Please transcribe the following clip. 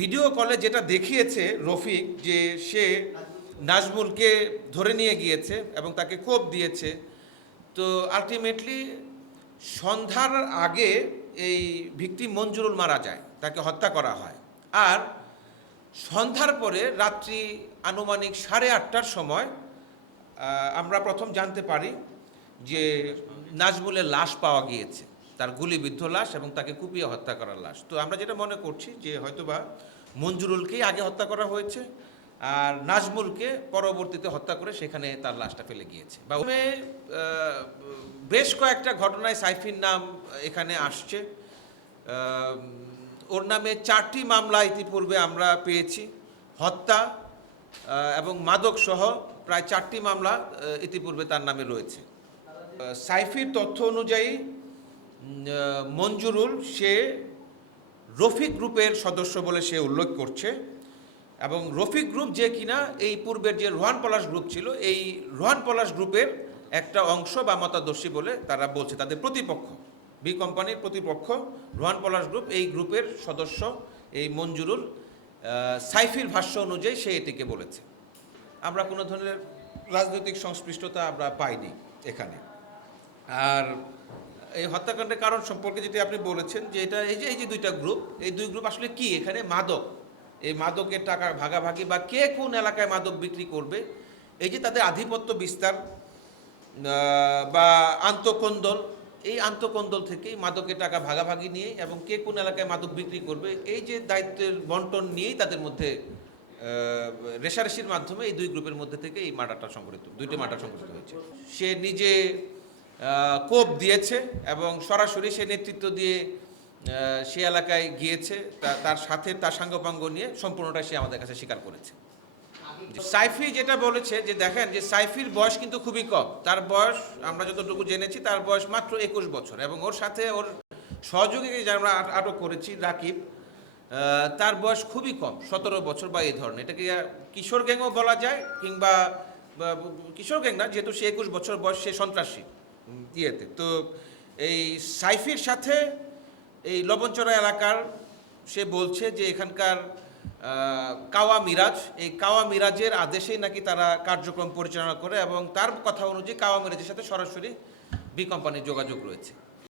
Video কলে যেটা দেখিয়েছে রফিক, যে সে নাজমুলকে ধরে নিয়ে গিয়েছে এবং তাকে কোপ দিয়েছে, তো আলটিমেটলি সন্ধ্যার আগে এই ভিকটিম মঞ্জুরুল মারা যায়, তাকে হত্যা করা হয়। আর সন্ধ্যার পরে রাত্রি আনুমানিক 8:30টার সময় আমরা প্রথম জানতে পারি যে নাজমুলের লাশ পাওয়া গিয়েছে, তার গুলিবিদ্ধ লাশ এবং তাকে কুপিয়ে হত্যা করার লাশ। তো আমরা যেটা মনে করছি যে হয়তোবা মঞ্জুরুলকেই আগে হত্যা করা হয়েছে আর নাজমুলকে পরবর্তীতে হত্যা করে সেখানে তার লাশটা ফেলে গিয়েছে। বা বেশ কয়েকটা ঘটনায় সাইফির নাম এখানে আসছে। ওর নামে 4টি মামলা ইতিপূর্বে আমরা পেয়েছি, হত্যা এবং মাদক সহ প্রায় 4টি মামলা ইতিপূর্বে তার নামে রয়েছে। সাইফির তথ্য অনুযায়ী মঞ্জুরুল সে রফিক গ্রুপের সদস্য বলে সে উল্লেখ করছে, এবং রফিক গ্রুপ যে কিনা এই পূর্বের যে রোহান পলাশ গ্রুপ ছিল, এই রোহান পলাশ গ্রুপের একটা অংশ বা মতাদর্শী বলে তারা বলছে। তাদের প্রতিপক্ষ, বি কোম্পানির প্রতিপক্ষ রোহান পলাশ গ্রুপ, এই গ্রুপের সদস্য এই মঞ্জুরুল। সাইফির ভাষ্য অনুযায়ী সে এটিকে বলেছে। আমরা কোনো ধরনের রাজনৈতিক সংশ্লিষ্টতা আমরা পাইনি এখানে। আর এই হত্যাকাণ্ডের কারণ সম্পর্কে যেটি আপনি বলেছেন যে এটা এই যে দুইটা গ্রুপ, এই দুই গ্রুপ আসলে কি, এখানে মাদক, এই মাদকের টাকা ভাগাভাগি বা কে কোন এলাকায় মাদক বিক্রি করবে, এই যে তাদের আধিপত্য বিস্তার বা আন্তঃকন্দল, এই আন্তঃকন্দল থেকেই মাদকের টাকা ভাগাভাগি নিয়ে এবং কে কোন এলাকায় মাদক বিক্রি করবে এই যে দায়িত্বের বন্টন নিয়েই তাদের মধ্যে রেশারেশির মাধ্যমে এই দুই গ্রুপের মধ্যে থেকে এই মার্ডারটা সংঘটিত, দুইটি মার্ডার সংঘটিত হয়েছে। সে নিজে কোপ দিয়েছে এবং সরাসরি সে নেতৃত্ব দিয়ে সে এলাকায় গিয়েছে, তার সাথে তার সাঙ্গপাঙ্গ নিয়ে সম্পূর্ণটা সে আমাদের কাছে স্বীকার করেছে। সাইফি যেটা বলেছে যে দেখেন যে সাইফির বয়স কিন্তু খুবই কম, তার বয়স আমরা যতটুকু জেনেছি তার বয়স মাত্র 21 বছর, এবং ওর সাথে ওর সহযোগীকে যারা আমরা আটক করেছি রাকিব, তার বয়স খুবই কম, 17 বছর বা এই ধরনের। এটাকে কিশোর গ্যাংও বলা যায়, কিংবা কিশোর গ্যাং না, যেহেতু সে 21 বছর বয়স, সে সন্ত্রাসী ইয়েতে। তো এই সাইফির সাথে এই লবণচড়া এলাকার সে বলছে যে এখানকার কাওয়া মিরাজ, এই কাওয়া মিরাজের আদেশেই নাকি তারা কার্যক্রম পরিচালনা করে, এবং তার কথা অনুযায়ী কাওয়া মিরাজের সাথে সরাসরি বি কোম্পানির যোগাযোগ রয়েছে।